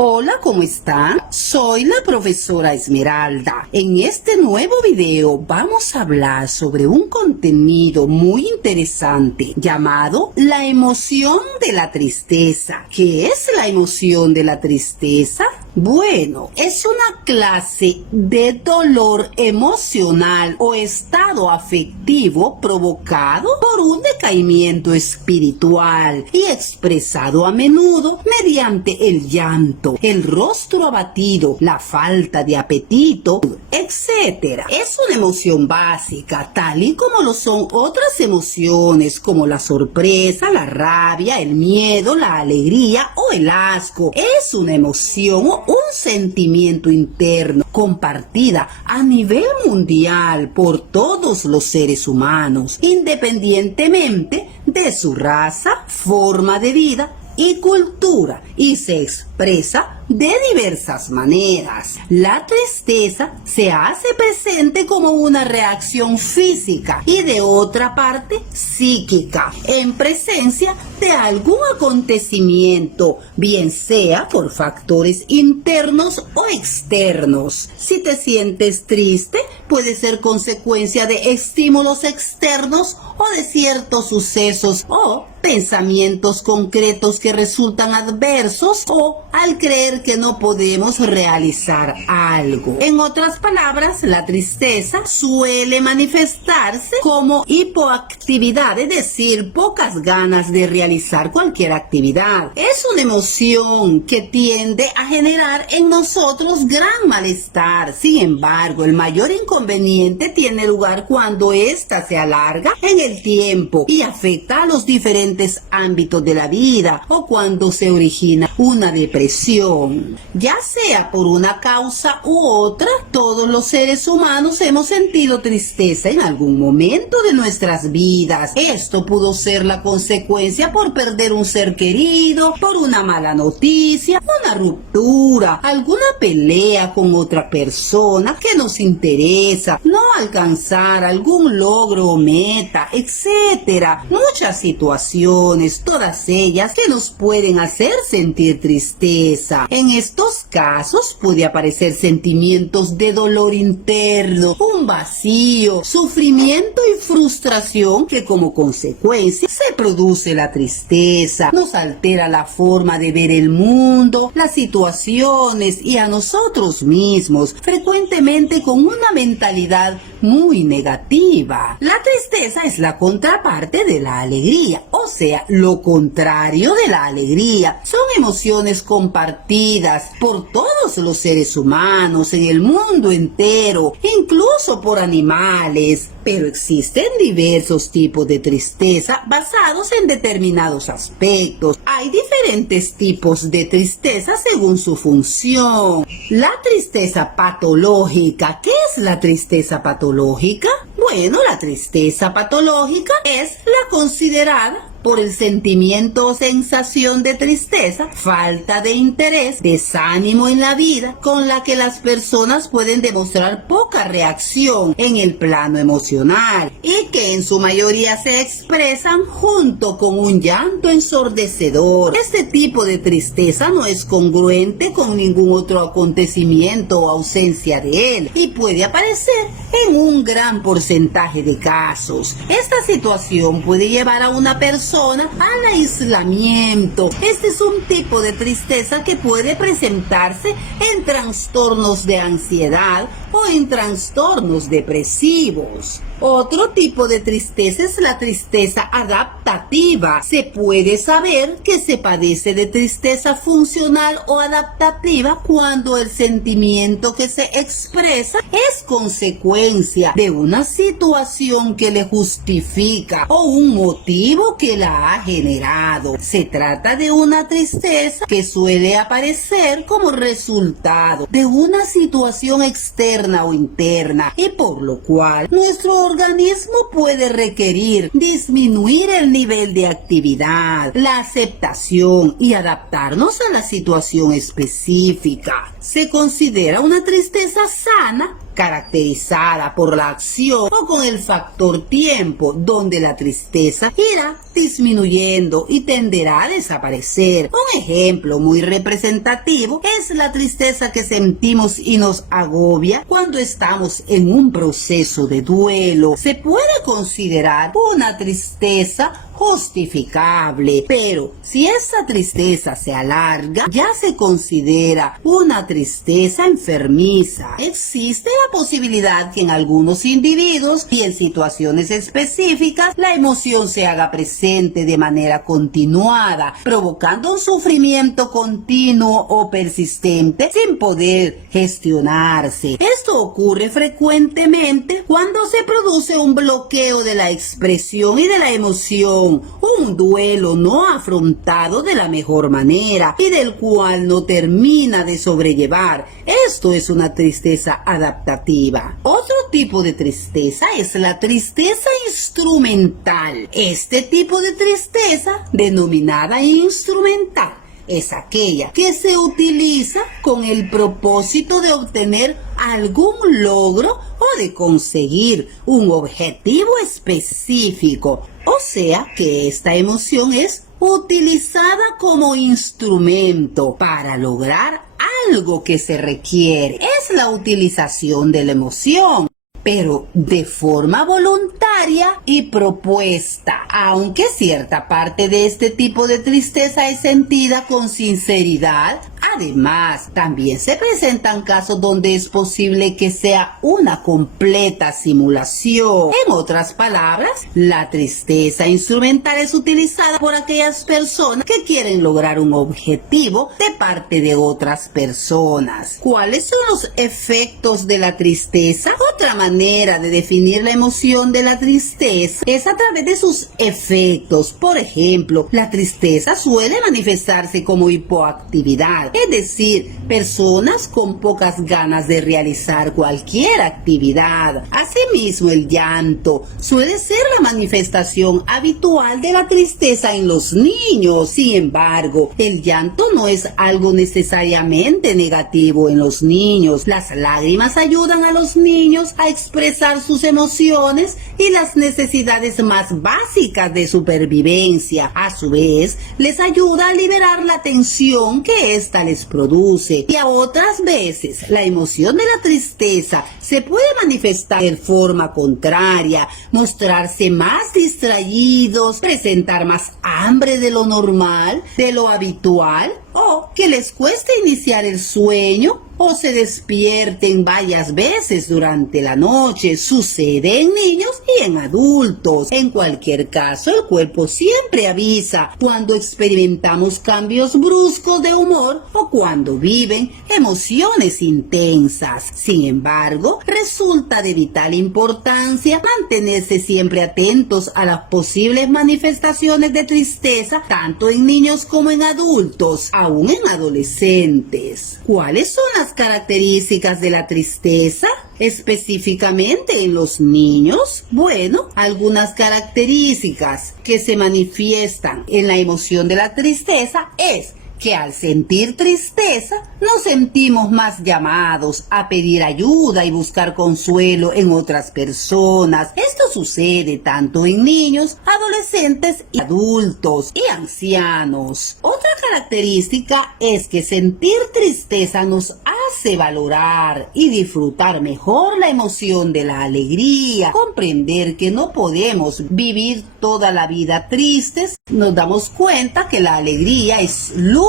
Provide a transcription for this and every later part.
Hola, ¿cómo están? Soy la profesora Esmeralda. En este nuevo video vamos a hablar sobre un contenido muy interesante llamado la emoción de la tristeza. ¿Qué es la emoción de la tristeza? Bueno, es una clase de dolor emocional o estado afectivo provocado por un decaimiento espiritual y expresado a menudo mediante el llanto, el rostro abatido, la falta de apetito, etc. Es una emoción básica, tal y como lo son otras emociones como la sorpresa, la rabia, el miedo, la alegría o el asco. Es una emoción o un sentimiento interno compartida a nivel mundial por todos los seres humanos, independientemente de su raza, forma de vida y cultura, y se expresa de diversas maneras. La tristeza se hace presente como una reacción física y de otra parte psíquica en presencia de algún acontecimiento, bien sea por factores internos o externos. Si te sientes triste, puede ser consecuencia de estímulos externos o de ciertos sucesos o pensamientos concretos que resultan adversos o al creer que no podemos realizar algo. En otras palabras, la tristeza suele manifestarse como hipoactividad, es decir, pocas ganas de realizar cualquier actividad. Es una emoción que tiende a generar en nosotros gran malestar. Sin embargo, el mayor inconveniente tiene lugar cuando ésta se alarga en el tiempo y afecta a los diferentes ámbitos de la vida o cuando se origina una depresión. Ya sea por una causa u otra, todos los seres humanos hemos sentido tristeza en algún momento de nuestras vidas. Esto pudo ser la consecuencia por perder un ser querido, por una mala noticia, una ruptura, alguna pelea con otra persona que nos interesa, no alcanzar algún logro o meta, etcétera. Muchas situaciones, todas ellas que nos pueden hacer sentir tristeza. En estos casos puede aparecer sentimientos de dolor interno, un vacío, sufrimiento y frustración que como consecuencia se produce la tristeza. Nos altera la forma de ver el mundo, las situaciones y a nosotros mismos, frecuentemente con una mentalidad muy negativa. La tristeza es la contraparte de la alegría, o sea, lo contrario de la alegría. Son emociones compartidas por todos los seres humanos en el mundo entero, incluso por animales. Pero existen diversos tipos de tristeza basados en determinados aspectos. Hay diferentes tipos de tristeza según su función. La tristeza patológica. ¿Qué es la tristeza patológica? Bueno, la tristeza patológica es la considerada por el sentimiento o sensación de tristeza, falta de interés, desánimo en la vida, con la que las personas pueden demostrar poca reacción en el plano emocional y que en su mayoría se expresan junto con un llanto ensordecedor. Este tipo de tristeza no es congruente con ningún otro acontecimiento o ausencia de él y puede aparecer en un gran porcentaje de casos. Esta situación puede llevar a una persona al aislamiento. Este es un tipo de tristeza que puede presentarse en trastornos de ansiedad o en trastornos depresivos. Otro tipo de tristeza es la tristeza adaptativa. Se puede saber que se padece de tristeza funcional o adaptativa cuando el sentimiento que se expresa es consecuencia de una situación que le justifica o un motivo que la ha generado. Se trata de una tristeza que suele aparecer como resultado de una situación externa o interna y por lo cual nuestro organismo puede requerir disminuir el nivel de actividad, la aceptación y adaptarnos a la situación específica. Se considera una tristeza sana caracterizada por la acción o con el factor tiempo, donde la tristeza irá disminuyendo y tenderá a desaparecer. Un ejemplo muy representativo es la tristeza que sentimos y nos agobia cuando estamos en un proceso de duelo. Se puede considerar una tristeza justificable, pero si esa tristeza se alarga, ya se considera una tristeza enfermiza. Existe la posibilidad que en algunos individuos y en situaciones específicas la emoción se haga presente de manera continuada, provocando un sufrimiento continuo o persistente sin poder gestionarse. Esto ocurre frecuentemente cuando se produce un bloqueo de la expresión y de la emoción, un duelo no afrontado de la mejor manera y del cual no termina de sobrellevar. Esto es una tristeza adaptativa. Otro tipo de tristeza es la tristeza instrumental. Este tipo de tristeza, denominada instrumental, es aquella que se utiliza con el propósito de obtener algún logro o de conseguir un objetivo específico. O sea que esta emoción es utilizada como instrumento para lograr algo que se requiere. Es la utilización de la emoción, pero de forma voluntaria y propuesta, aunque cierta parte de este tipo de tristeza es sentida con sinceridad. Además, también se presentan casos donde es posible que sea una completa simulación. En otras palabras, la tristeza instrumental es utilizada por aquellas personas que quieren lograr un objetivo de parte de otras personas. ¿Cuáles son los efectos de la tristeza? Otra manera de definir la emoción de la tristeza es a través de sus efectos. Por ejemplo, la tristeza suele manifestarse como hipoactividad, es decir, personas con pocas ganas de realizar cualquier actividad. Asimismo, el llanto suele ser la manifestación habitual de la tristeza en los niños. Sin embargo, el llanto no es algo necesariamente negativo en los niños. Las lágrimas ayudan a los niños a expresar sus emociones y las necesidades más básicas de supervivencia. A su vez, les ayuda a liberar la tensión que ésta les produce. Y a otras veces, la emoción de la tristeza se puede manifestar de forma contraria, mostrarse más distraídos, presentar más hambre de lo normal, de lo habitual, o que les cueste iniciar el sueño o se despierten varias veces durante la noche. Sucede en niños y en adultos. En cualquier caso, el cuerpo siempre avisa cuando experimentamos cambios bruscos de humor o cuando viven emociones intensas. Sin embargo, resulta de vital importancia mantenerse siempre atentos a las posibles manifestaciones de tristeza, tanto en niños como en adultos, aún en adolescentes. ¿Cuáles son las características de la tristeza? Específicamente en los niños, bueno, algunas características que se manifiestan en la emoción de la tristeza es que al sentir tristeza nos sentimos más llamados a pedir ayuda y buscar consuelo en otras personas. Esto sucede tanto en niños, adolescentes y adultos y ancianos. Otra característica es que sentir tristeza nos hace valorar y disfrutar mejor la emoción de la alegría. Comprender que no podemos vivir toda la vida tristes, nos damos cuenta que la alegría es luz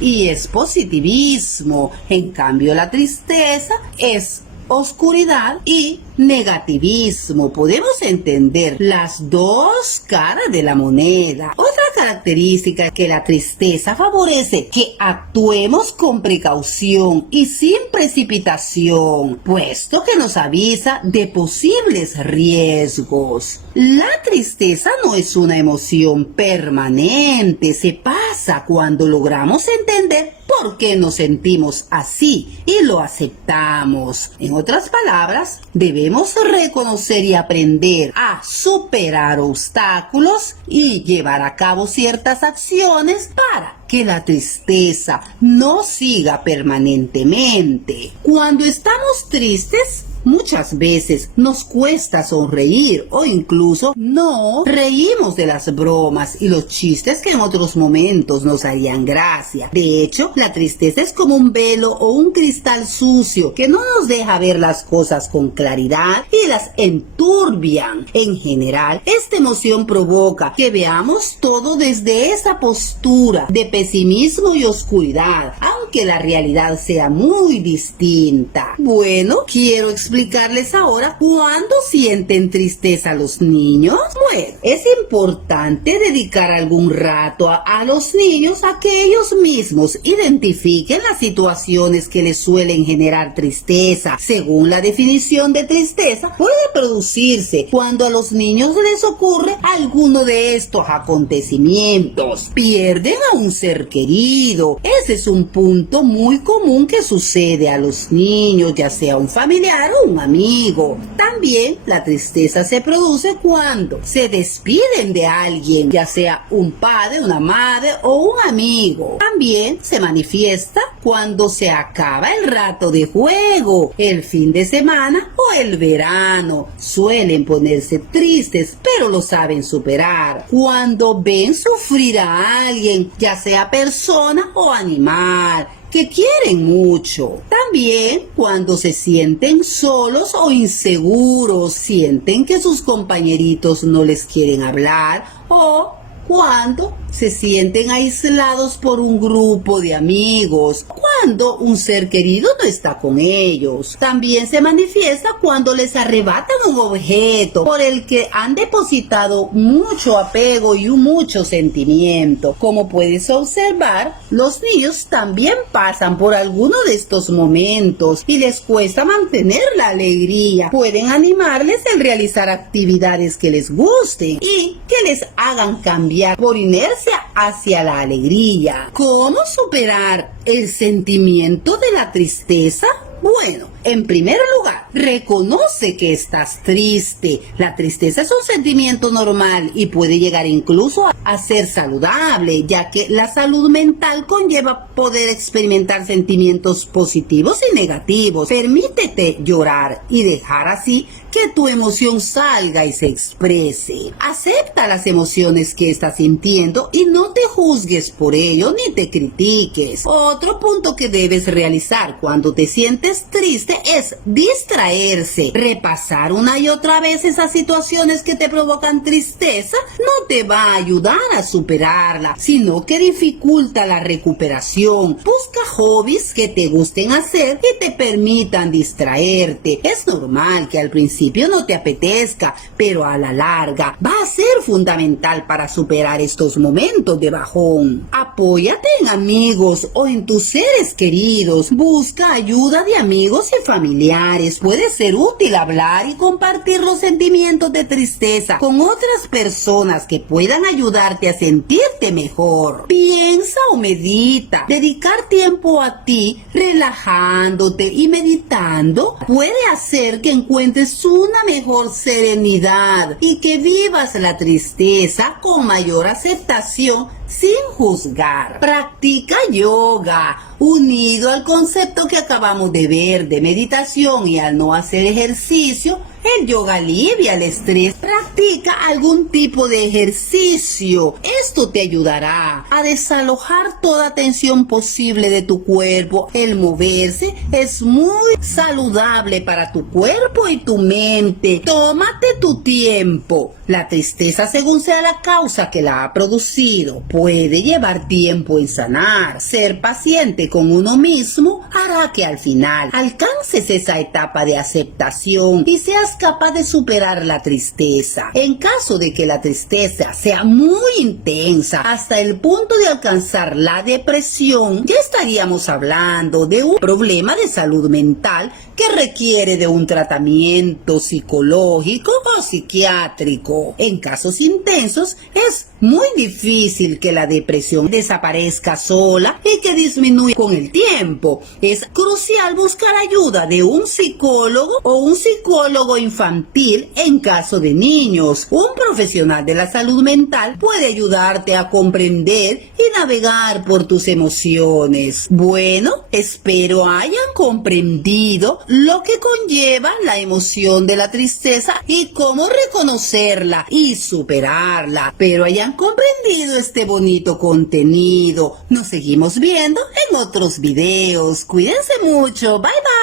y es positivismo. En cambio, la tristeza es oscuridad y negativismo. Podemos entender las dos caras de la moneda. Otra característica es que la tristeza favorece que actuemos con precaución y sin precipitación, puesto que nos avisa de posibles riesgos. La tristeza no es una emoción permanente, se pasa cuando logramos entender por qué nos sentimos así y lo aceptamos. En otras palabras, debemos reconocer y aprender a superar obstáculos y llevar a cabo ciertas acciones para que la tristeza no siga permanentemente. Cuando estamos tristes, Muchas veces nos cuesta sonreír o incluso no reímos de las bromas y los chistes que en otros momentos nos harían gracia. De hecho, la tristeza es como un velo o un cristal sucio que no nos deja ver las cosas con claridad y las enturbian. En general, esta emoción provoca que veamos todo desde esa postura de pesimismo y oscuridad, aunque la realidad sea muy distinta. Bueno, quiero explicarles ahora cuándo sienten tristeza los niños. Bueno, es importante dedicar algún rato a los niños a que ellos mismos identifiquen las situaciones que les suelen generar tristeza. Según la definición de tristeza, puede producirse cuando a los niños les ocurre alguno de estos acontecimientos. Pierden a un ser querido. Ese es un punto muy común que sucede a los niños, ya sea un familiar o un amigo. También la tristeza se produce cuando se despiden de alguien, ya sea un padre, una madre o un amigo. También se manifiesta cuando se acaba el rato de juego, el fin de semana o el verano. Suelen ponerse tristes, pero lo saben superar. Cuando ven sufrir a alguien, ya sea persona o animal, que quieren mucho. También cuando se sienten solos o inseguros, sienten que sus compañeritos no les quieren hablar, o cuando se sienten aislados por un grupo de amigos, cuando un ser querido no está con ellos. También se manifiesta cuando les arrebatan un objeto por el que han depositado mucho apego y mucho sentimiento. Como puedes observar, los niños también pasan por alguno de estos momentos y les cuesta mantener la alegría. Pueden animarles en realizar actividades que les gusten y que les hagan cambiar por inercia hacia la alegría. ¿Cómo superar el sentimiento de la tristeza? Bueno, en primer lugar, reconoce que estás triste. La tristeza es un sentimiento normal y puede llegar incluso a ser saludable, ya que la salud mental conlleva poder experimentar sentimientos positivos y negativos. Permítete llorar y dejar así que tu emoción salga y se exprese. Acepta las emociones que estás sintiendo y no te juzgues por ello ni te critiques. Otro punto que debes realizar cuando te sientes triste es distraerse. Repasar una y otra vez esas situaciones que te provocan tristeza no te va a ayudar a superarla, sino que dificulta la recuperación. Busca hobbies que te gusten hacer y te permitan distraerte. Es normal que al principio no te apetezca, pero a la larga va a ser fundamental para superar estos momentos de bajón. Apóyate en amigos o en tus seres queridos. Busca ayuda de amigos y familiares. Puede ser útil hablar y compartir los sentimientos de tristeza con otras personas que puedan ayudarte a sentirte mejor. Piensa o medita. Dedicar tiempo a ti, relajándote y meditando, puede hacer que encuentres una mejor serenidad y que vivas la tristeza con mayor aceptación sin juzgar. Practica yoga. Unido al concepto que acabamos de ver de meditación y al no hacer ejercicio, el yoga alivia el estrés. Practica algún tipo de ejercicio. Esto te ayudará a desalojar toda tensión posible de tu cuerpo. El moverse es muy saludable para tu cuerpo y tu mente. Tómate tu tiempo. La tristeza, según sea la causa que la ha producido, puede llevar tiempo en sanar. Ser paciente con uno mismo hará que al final alcances esa etapa de aceptación y seas capaz de superar la tristeza. En caso de que la tristeza sea muy intensa hasta el punto de alcanzar la depresión, ya estaríamos hablando de un problema de salud mental que requiere de un tratamiento psicológico o psiquiátrico. En casos intensos es muy difícil que la depresión desaparezca sola y que disminuya con el tiempo. Es crucial buscar ayuda de un psicólogo o un psicólogo infantil en caso de niños. Un profesional de la salud mental puede ayudarte a comprender y navegar por tus emociones. Bueno, espero hayan comprendido lo que conlleva la emoción de la tristeza y cómo reconocerla y superarla. Pero hayan comprendido este bonito contenido. Nos seguimos viendo en otros videos. Cuídense mucho. Bye bye.